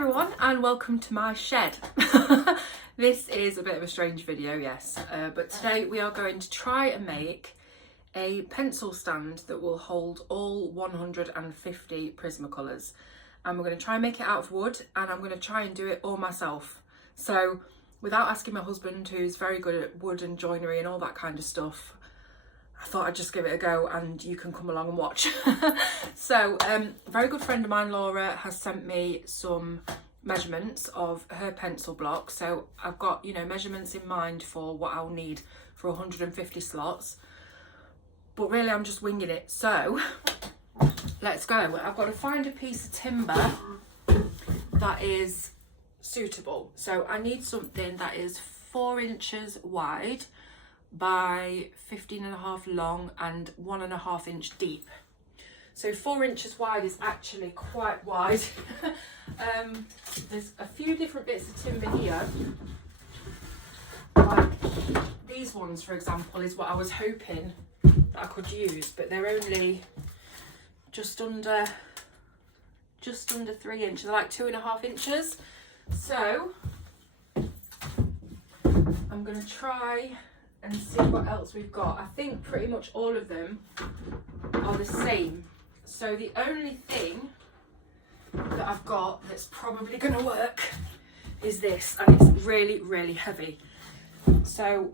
everyone and welcome to my shed. This is a bit of a strange video, yes, but today we are going to try and make a pencil stand that will hold all 150 Prismacolors, and we're going to try and make it out of wood, and I'm going to try and do it all myself. So without asking my husband, who's very good at wood and joinery and all that kind of stuff, I thought I'd just give it a go and you can come along and watch. So a very good friend of mine, Laura, has sent me some measurements of her pencil blocks. So I've got, you know, measurements in mind for what I'll need for 150 slots. But really I'm just winging it. So let's go. I've got to find a piece of timber that is suitable. So I need something that is 4 inches wide by 15.5 long and 1.5 inch deep. So 4 inches wide is actually quite wide. There's a few different bits of timber here, like these ones for example is what I was hoping that I could use, but they're only just under 3 inches. They're like 2.5 inches. So I'm gonna try and see what else we've got. I think pretty much all of them are the same. So the only thing that I've got that's probably going to work is this, and it's really, really heavy. So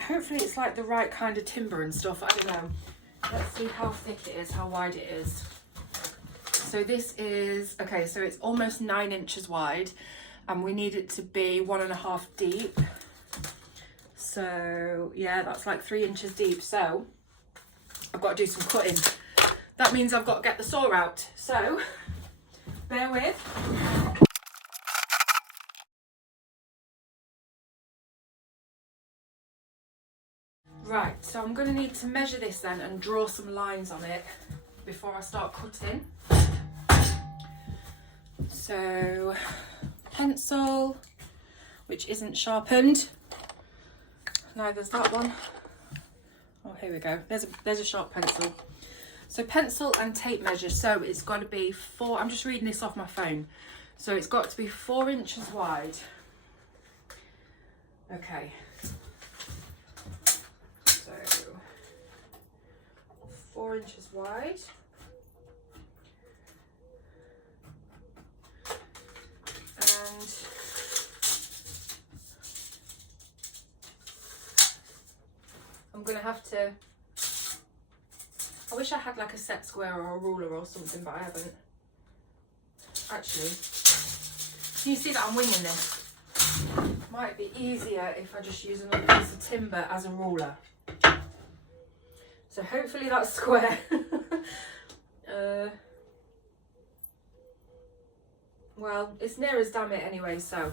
hopefully it's like the right kind of timber and stuff. I don't know. Let's see how thick it is, how wide it is. So this is, okay, so it's almost 9 inches wide, and we need it to be 1.5 deep. So yeah, that's like 3 inches deep. So I've got to do some cutting. That means I've got to get the saw out. So bear with. Right, so I'm going to need to measure this then and draw some lines on it before I start cutting. So pencil, which isn't sharpened. Neither's that one. Oh, here we go. There's a sharp pencil. So pencil and tape measure. So it's got to be 4. I'm just reading this off my phone. So it's got to be 4 inches wide. Okay. So 4 inches wide. And I'm gonna have to, I wish I had like a set square or a ruler or something, but I haven't. Actually, you see that I'm winging this? Might be easier if I just use another piece of timber as a ruler. So hopefully that's square. Well, it's near as damn it anyway, so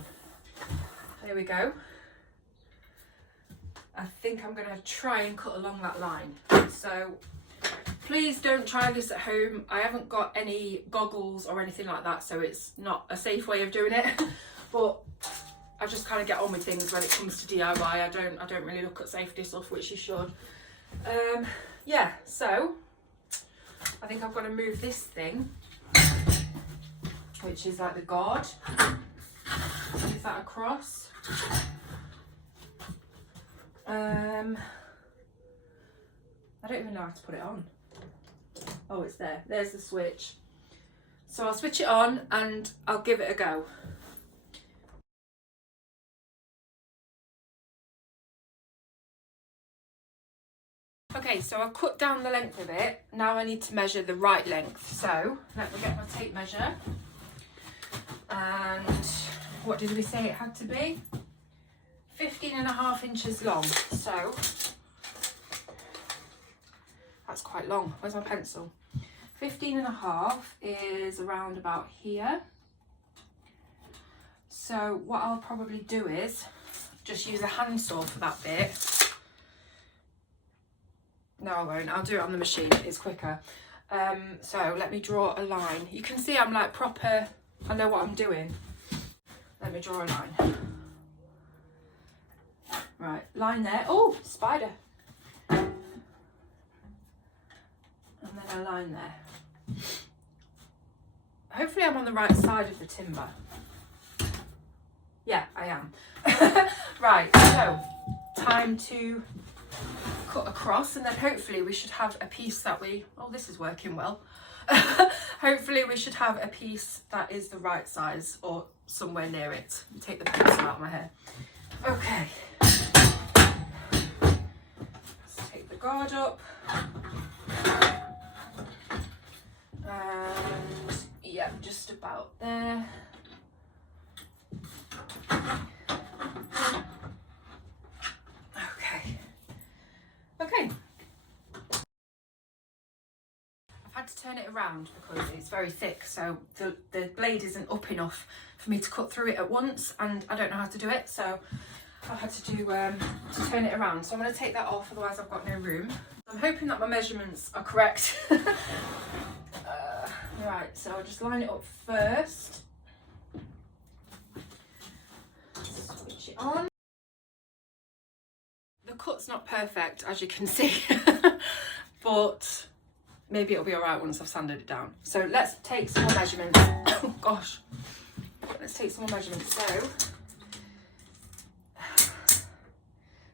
there we go. I think I'm going to try and cut along that line. So please don't try this at home. I haven't got any goggles or anything like that, so it's not a safe way of doing it. But I just kind of get on with things when it comes to DIY. I don't really look at safety stuff, which you should. Yeah, so I think I've got to move this thing, which is like the guard. Move that across. I don't even know how to put it on. Oh, it's there. There's the switch. So I'll switch it on and I'll give it a go. Okay, so I've cut down the length of it. Now I need to measure the right length. So let me get my tape measure. And what did we say it had to be? 15.5 inches long. So that's quite long. Where's my pencil? 15.5 is around about here. So what I'll probably do is just use a handsaw for that bit. No, I won't. I'll do it on the machine. It's quicker. So let me draw a line. You can see I'm like proper, I know what I'm doing. Let me draw a line. Right, line there. Oh, spider. And then a line there. hopefully I'm on the right side of the timber. Yeah, I am. Right, so time to cut across, and then hopefully we should have a piece that we, oh, this is working well. Hopefully we should have a piece that is the right size or somewhere near it. Take the pencil out of my hair. Okay. Let's take the guard up. And yeah, just about there. Okay. I've had to turn it around because it's very thick, so the blade isn't up enough for me to cut through it at once, and I don't know how to do it, so I had to do to turn it around. So I'm going to take that off, otherwise I've got no room. I'm hoping that my measurements are correct. Right, so I'll just line it up first. Switch it on. The cut's not perfect, as you can see, but maybe it'll be all right once I've sanded it down. So let's take some more measurements. Oh gosh, let's take some more measurements. So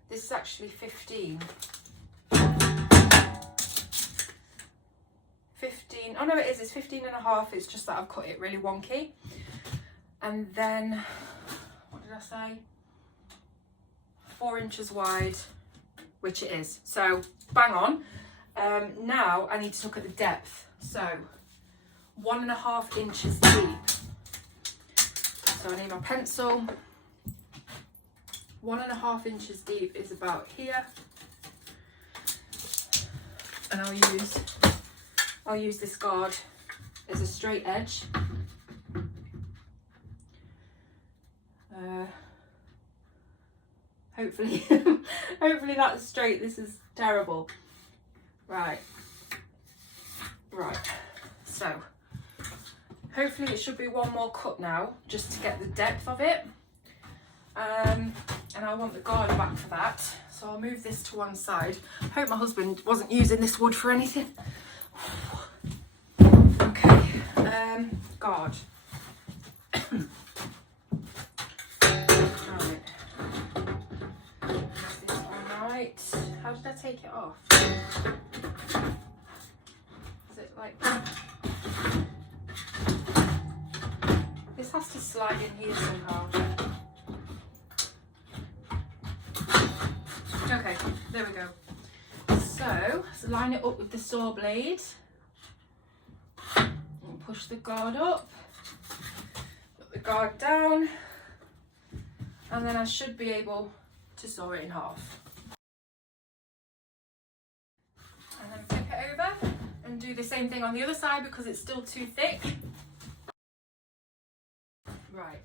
this is actually 15. Oh no, it's 15 and a half. It's just that I've cut it really wonky. And then, what did I say? 4 inches wide, which it is. So bang on. Now I need to look at the depth. So 1.5 inches deep. So I need my pencil. 1.5 inches deep is about here. And I'll use this guard as a straight edge. Hopefully, hopefully that's straight. This is terrible. Right. So, hopefully it should be one more cut now, just to get the depth of it. And I want the guard back for that. So I'll move this to one side. Hope my husband wasn't using this wood for anything. Okay, guard. Right. How did I take it off? Is it like that? This has to slide in here somehow. Okay, there we go. So line it up with the saw blade. And push the guard up. Put the guard down. And then I should be able to saw it in half. And then flip it over and do the same thing on the other side because it's still too thick. Right.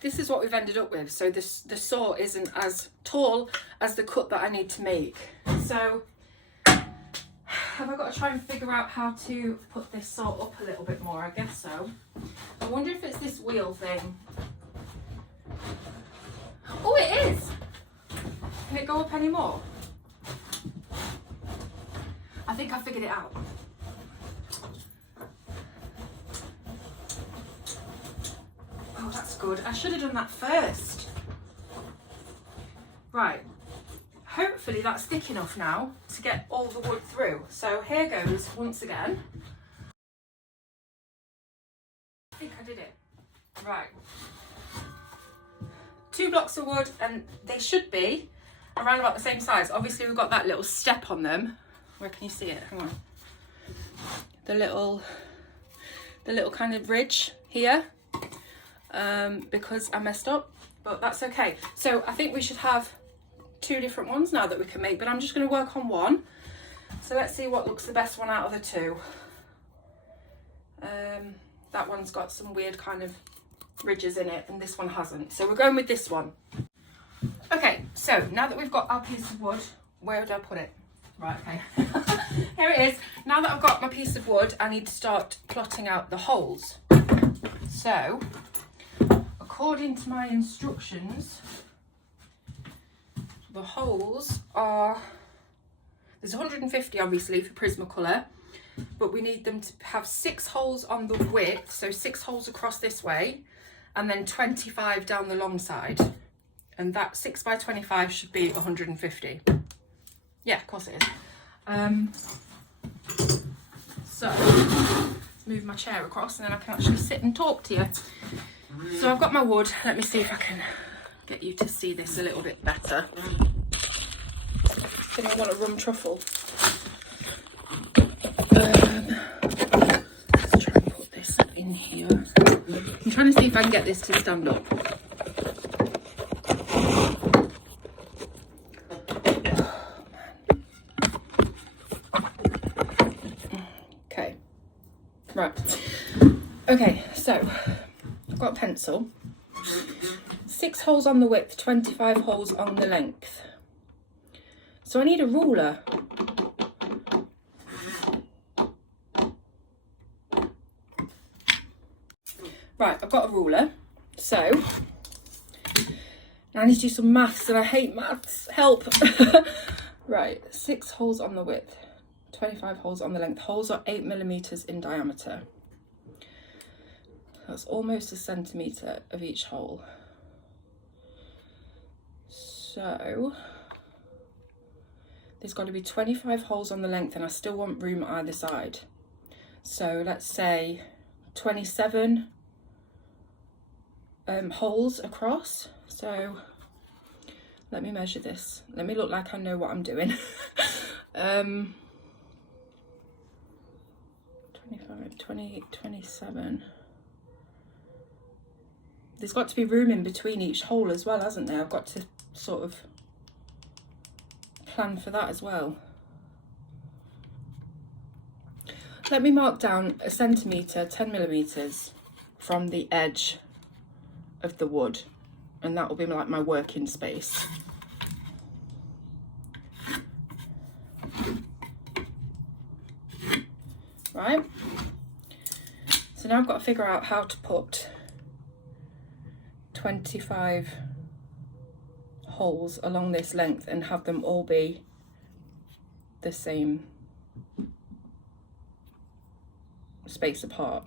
This is what we've ended up with. So the saw isn't as tall as the cut that I need to make. So have I got to try and figure out how to put this saw up a little bit more? I guess so. I wonder if it's this wheel thing. Oh, it is. Can it go up any more? I think I figured it out. Oh, that's good. I should have done that first. Right. Hopefully that's thick enough now to get all the wood through. So here goes once again. I think I did it. Right. 2 blocks of wood, and they should be around about the same size. Obviously we've got that little step on them. Where can you see it? Hang on. The little kind of ridge here, because I messed up, but that's okay. So I think we should have 2 different ones now that we can make, but I'm just going to work on one. So let's see what looks the best one out of the 2. That one's got some weird kind of ridges in it, and this one hasn't. So we're going with this one. Okay, so now that we've got our piece of wood, where would I put it? Right, okay. Here it is. Now that I've got my piece of wood, I need to start plotting out the holes. So, according to my instructions, the holes are, there's 150 obviously for Prismacolor, but we need them to have 6 holes on the width, so 6 holes across this way, and then 25 down the long side. And that 6 by 25 should be 150. Yeah, of course it is. So, let's move my chair across and then I can actually sit and talk to you. So I've got my wood. Let me see if I can get you to see this a little bit better. Then I want a rum truffle. Let's try and put this in here. I'm trying to see if I can get this to stand up. Okay, right. Okay, so I've got a pencil. 6 holes on the width, 25 holes on the length. So I need a ruler. Right, I've got a ruler. So now I need to do some maths and I hate maths. Help. Right, 6 holes on the width, 25 holes on the length. Holes are 8 millimeters in diameter. That's almost a centimetre of each hole. So there's got to be 25 holes on the length and I still want room either side. So let's say 27 holes across. So let me measure this. Let me look like I know what I'm doing. 25, 28, 27. There's got to be room in between each hole as well, hasn't there? I've got to sort of plan for that as well. Let me mark down a centimetre, 10 millimetres from the edge of the wood, and that will be like my working space. Right, so now I've got to figure out how to put 25 holes along this length and have them all be the same space apart.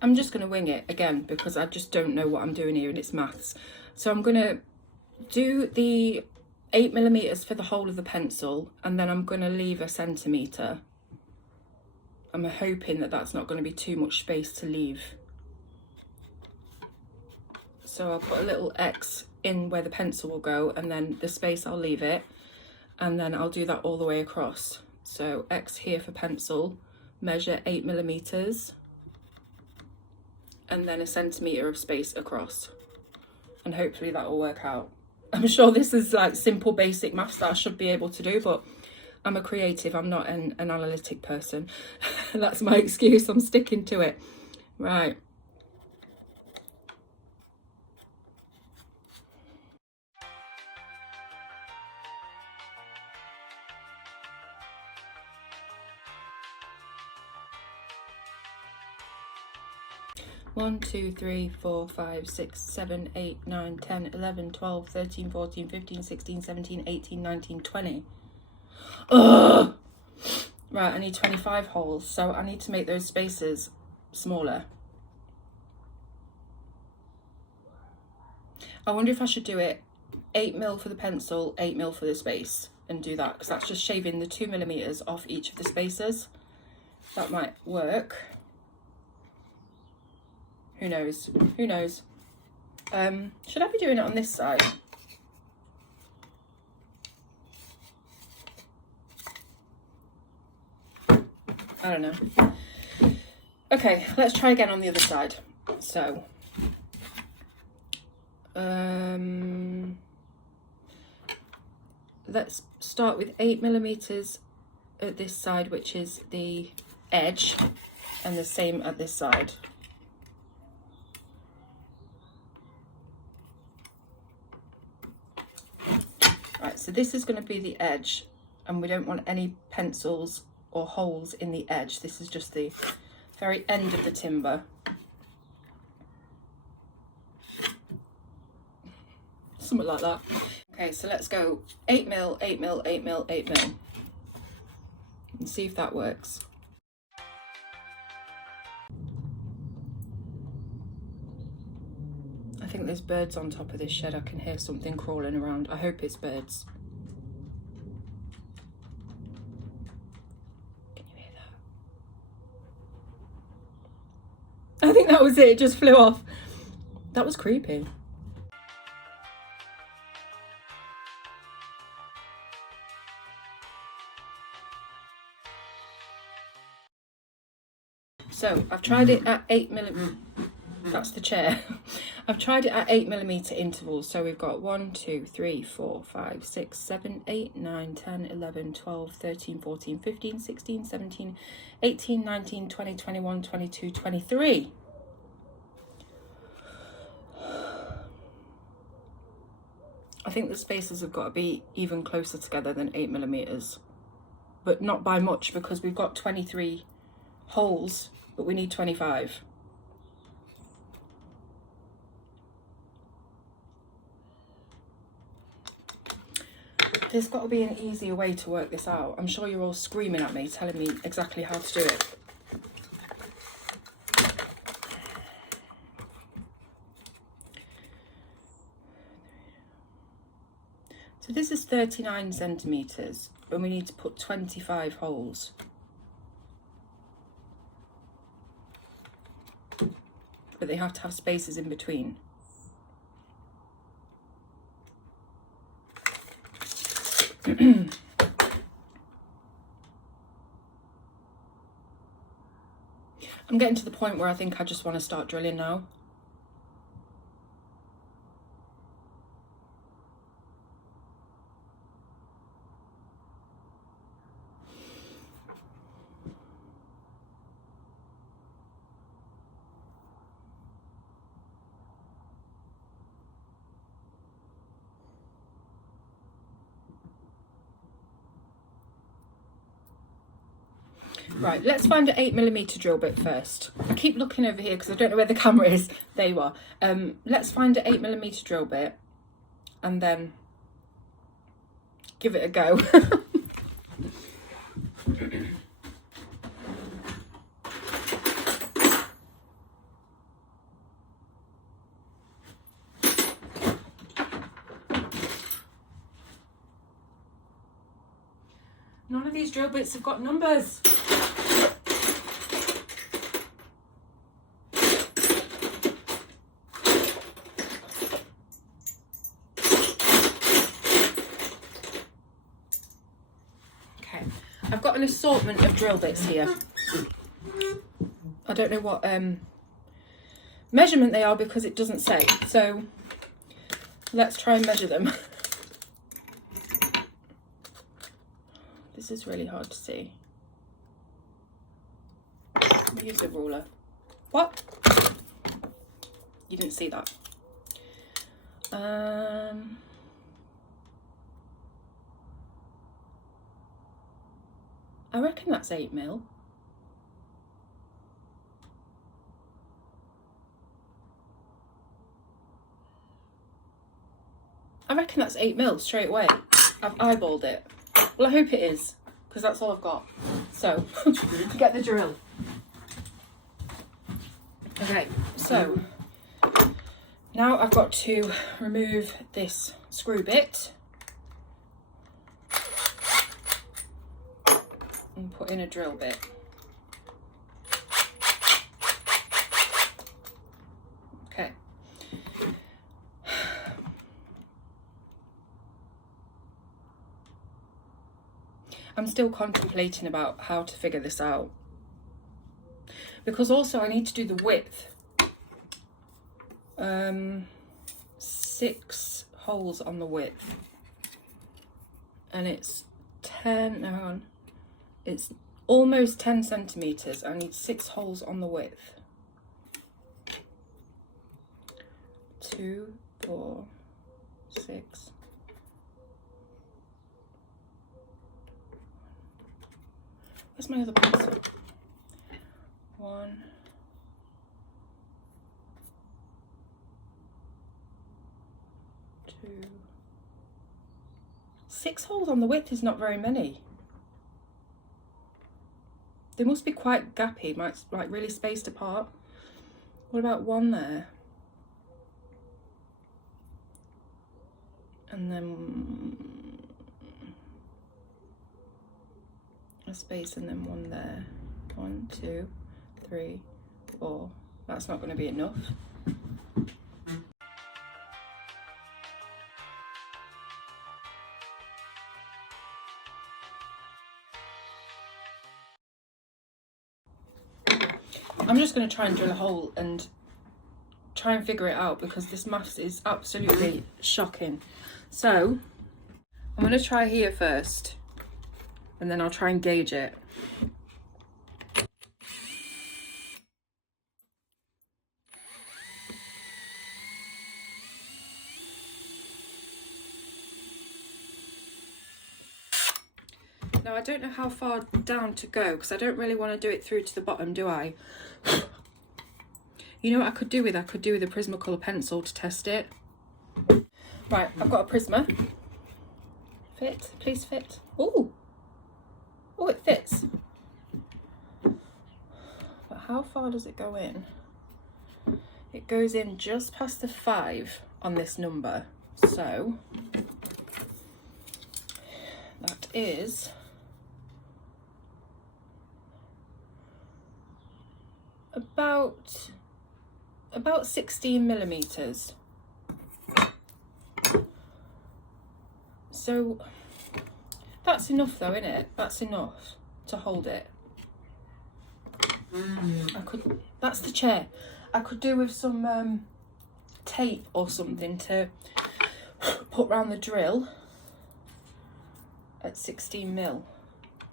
I'm just going to wing it again because I just don't know what I'm doing here and it's maths. So I'm going to do the 8 millimeters for the whole of the pencil and then I'm going to leave a centimetre. I'm hoping that that's not going to be too much space to leave. So I'll put a little X in where the pencil will go and then the space I'll leave it, and then I'll do that all the way across. So X here for pencil, measure 8 millimeters. And then a centimetre of space across, and hopefully that will work out. I'm sure this is like simple basic maths that I should be able to do, but I'm a creative, I'm not an analytic person. That's my excuse, I'm sticking to it. Right. One, 2, 3, 4, 5, 6, 7, 8, 9, 10, 11, 12, 13, 14, 15, 16, 17, 18, 19, 20. Ugh! Right, I need 25 holes, so I need to make those spaces smaller. I wonder if I should do it 8mm for the pencil, 8mm for the space, and do that, because that's just shaving the 2 millimeters off each of the spaces. That might work. Who knows? Who knows? Should I be doing it on this side? I don't know. Okay, let's try again on the other side. So, let's start with 8 millimeters at this side, which is the edge, and the same at this side. Right, so this is going to be the edge, and we don't want any pencils or holes in the edge. This is just the very end of the timber. Something like that. Okay, so let's go 8mm, 8mm, 8mm, 8mm and see if that works. I think there's birds on top of this shed. I can hear something crawling around. I hope it's birds. Can you hear that? I think that was it. It just flew off. That was creepy. So I've tried it at 8mm. That's the chair. I've tried it at 8mm intervals. So we've got 1, 2, 3, 4, 5, 6, 7, 8, 9, 10, 11, 12, 13, 14, 15, 16, 17, 18, 19, 20, 21, 22, 23. I think the spaces have got to be even closer together than 8mm, but not by much, because we've got 23 holes, but we need 25. There's got to be an easier way to work this out. I'm sure you're all screaming at me, telling me exactly how to do it. So this is 39 centimetres, and we need to put 25 holes. But they have to have spaces in between. I'm getting to the point where I think I just want to start drilling now. Right, let's find an 8mm drill bit first. I keep looking over here because I don't know where the camera is. There you are. Let's find an 8mm drill bit and then give it a go. None of these drill bits have got numbers. Okay, I've got an assortment of drill bits here. I don't know what measurement they are because it doesn't say. So let's try and measure them. This is really hard to see. Let me use a ruler. What? You didn't see that. I reckon that's 8mm. I reckon that's 8mm straight away. I've eyeballed it. Well, I hope it is, because that's all I've got. So, get the drill. Okay, so now I've got to remove this screw bit and put in a drill bit. Okay. I'm still contemplating about how to figure this out, because also I need to do the width. 6 holes on the width, and it's 10, no, hang on, it's almost 10 centimetres. I need 6 holes on the width. 2, 4, 6. Where's my other pencil? 1, 2. 6 holes on the width is not very many. They must be quite gappy, like really spaced apart. What about 1 there? And then a space and then 1 there. 1, 2, 3, 4. That's not going to be enough. I'm just going to try and drill a hole and try and figure it out, because this maths is absolutely shocking. So I'm going to try here first, and then I'll try and gauge it. Now I don't know how far down to go, because I don't really want to do it through to the bottom, do I? You know what I could do with? I could do with a Prismacolor pencil to test it. Right, I've got a Prisma. Fit, please fit. Oh, it fits. But how far does it go in? It goes in just past the 5 on this number. So that is about 16 millimeters. So that's enough though, isn't it? That's enough to hold it. That's the chair. I could do with some tape or something to put round the drill at 16 mil.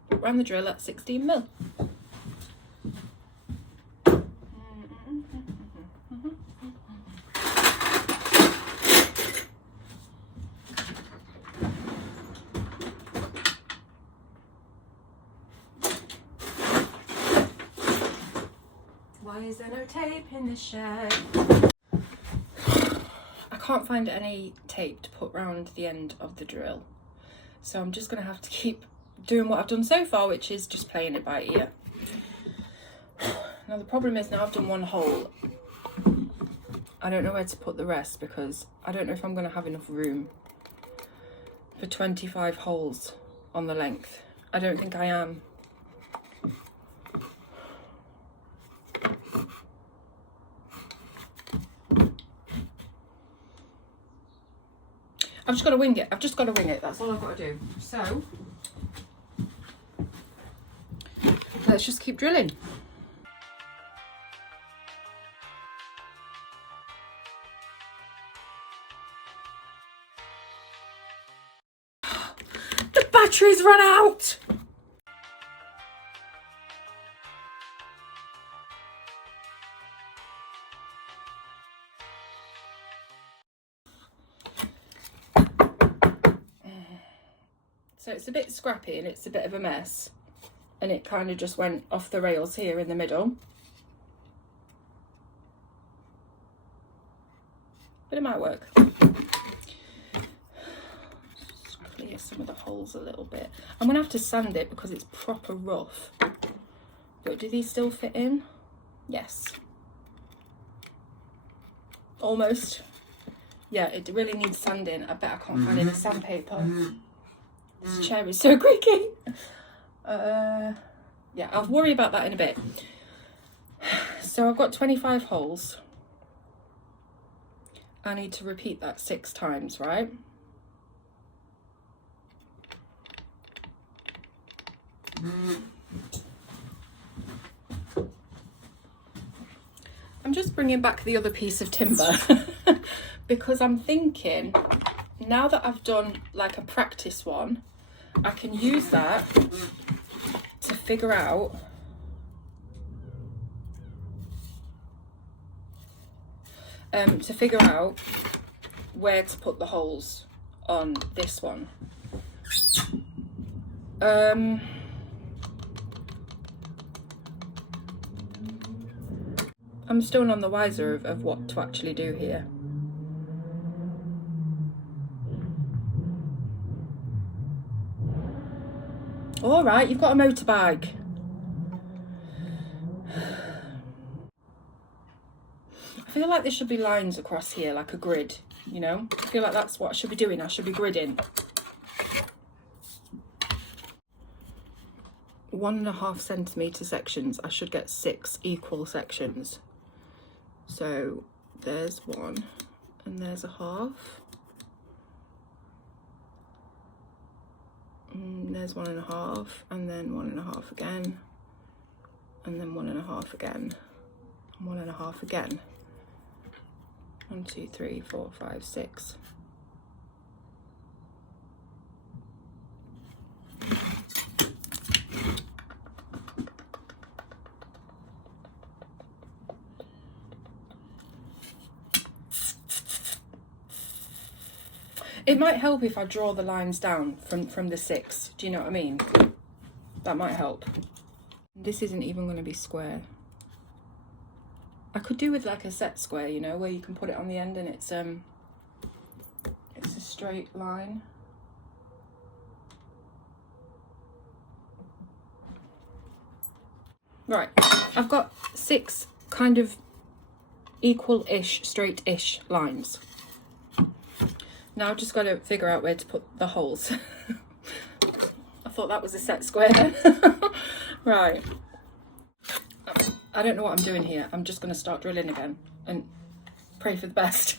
Put round the drill at 16 mil. Why is there no tape in the shed? I can't find any tape to put round the end of the drill, so I'm just going to have to keep doing what I've done so far, which is just playing it by ear. Now the problem is, now I've done 1 hole, I don't know where to put the rest, because I don't know if I'm going to have enough room for 25 holes on the length. I don't think I am. I've just got to wing it. That's all I've got to do. So let's just keep drilling. The battery's run out. So it's a bit scrappy and it's a bit of a mess, and it kind of just went off the rails here in the middle. But it might work. Just clear some of the holes a little bit. I'm gonna have to sand it because it's proper rough. But do these still fit in? Yes. Almost. Yeah, it really needs sanding. I bet I can't find any sandpaper. This chair is so creaky. Yeah, I'll worry about that in a bit. So I've got 25 holes. I need to repeat that 6 times, right? I'm just bringing back the other piece of timber because I'm thinking, now that I've done like a practice one, I can use that to figure out where to put the holes on this one. I'm still none the wiser of what to actually do here. All right, you've got a motorbike. I feel like there should be lines across here, like a grid, you know? I feel like that's what I should be doing. I should be gridding. 1.5 centimetre sections. I should get 6 equal sections. So there's 1 and there's a half. And there's 1.5 and then 1.5 again. And then 1.5 again. And 1.5 again. 1, 2, 3, 4, 5, 6. It might help if I draw the lines down from the 6. Do you know what I mean? That might help. This isn't even going to be square. I could do with like a set square, you know, where you can put it on the end and it's a straight line. Right, I've got 6 kind of equal-ish, straight-ish lines. Now I've just got to figure out where to put the holes. I thought that was a set square then. Right. I don't know what I'm doing here. I'm just going to start drilling again and pray for the best.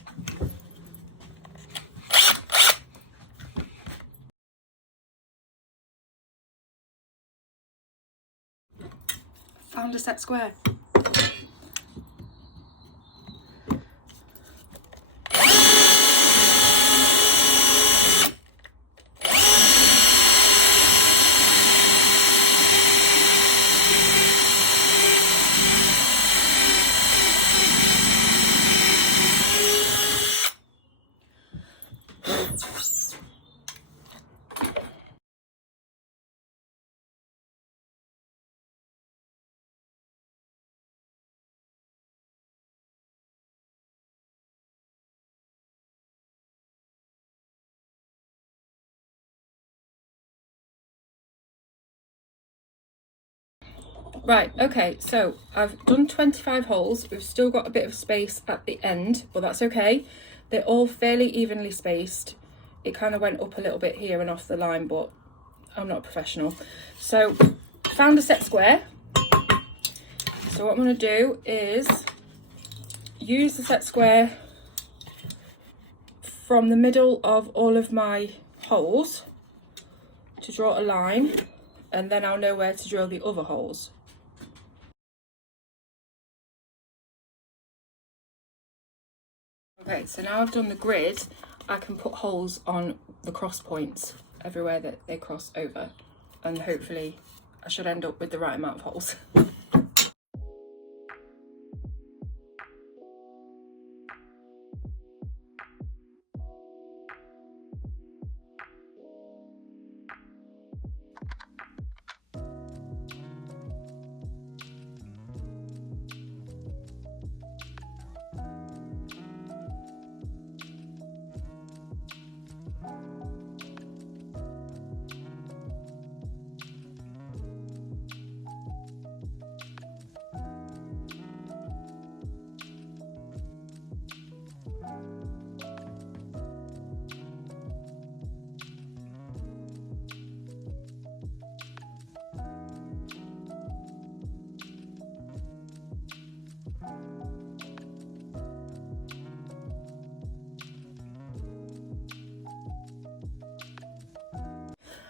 Found a set square. Right, okay, so I've done 25 holes. We've still got a bit of space at the end, but that's okay. They're all fairly evenly spaced. It kind of went up a little bit here and off the line, but I'm not a professional. So, found a set square. So what I'm going to do is use the set square from the middle of all of my holes to draw a line, and then I'll know where to drill the other holes. Okay, so now I've done the grid, I can put holes on the cross points everywhere that they cross over, and hopefully I should end up with the right amount of holes.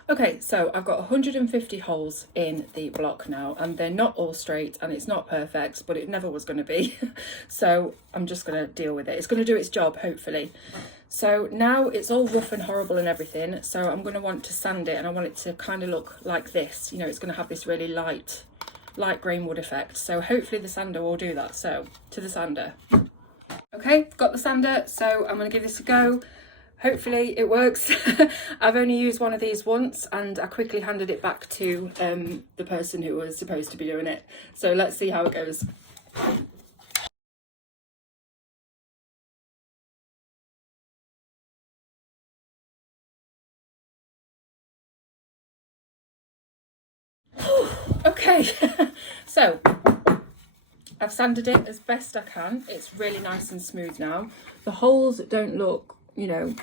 Okay, so I've got 150 holes in the block now, and they're not all straight and it's not perfect, but it never was going to be. So I'm just going to deal with it. It's going to do its job, hopefully. So now it's all rough and horrible and everything, so I'm going to want to sand it, and I want it to kind of look like this. You know, it's going to have this really light grain wood effect. So hopefully the sander will do that. So to the sander. Okay, got the sander, so I'm going to give this a go. Hopefully it works. I've only used one of these once and I quickly handed it back to the person who was supposed to be doing it. So let's see how it goes. Okay, so I've sanded it as best I can. It's really nice and smooth now. The holes don't look, you know,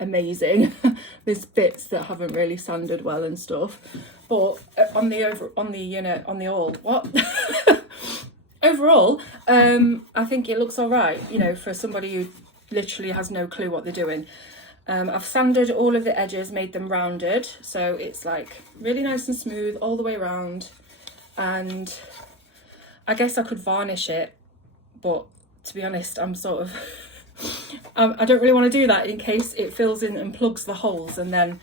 amazing. There's bits that haven't really sanded well and stuff, but overall, I think it looks all right, you know, for somebody who literally has no clue what they're doing. I've sanded all of the edges, made them rounded, so it's like really nice and smooth all the way around. And I guess I could varnish it, but to be honest, I'm sort of I don't really want to do that in case it fills in and plugs the holes, and then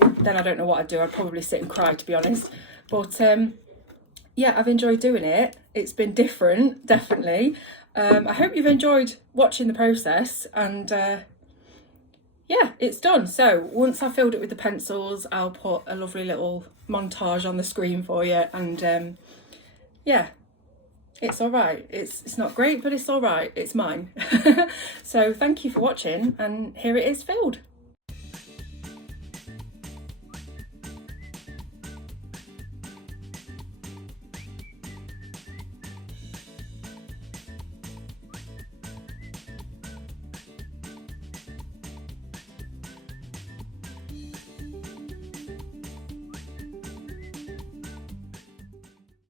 I don't know what I'd do. I'd probably sit and cry, to be honest. But yeah, I've enjoyed doing it. It's been different, definitely. I hope you've enjoyed watching the process, and yeah, it's done. So once I've filled it with the pencils, I'll put a lovely little montage on the screen for you, and yeah, it's all right. It's not great, but it's all right. It's mine. So thank you for watching, and here it is filled.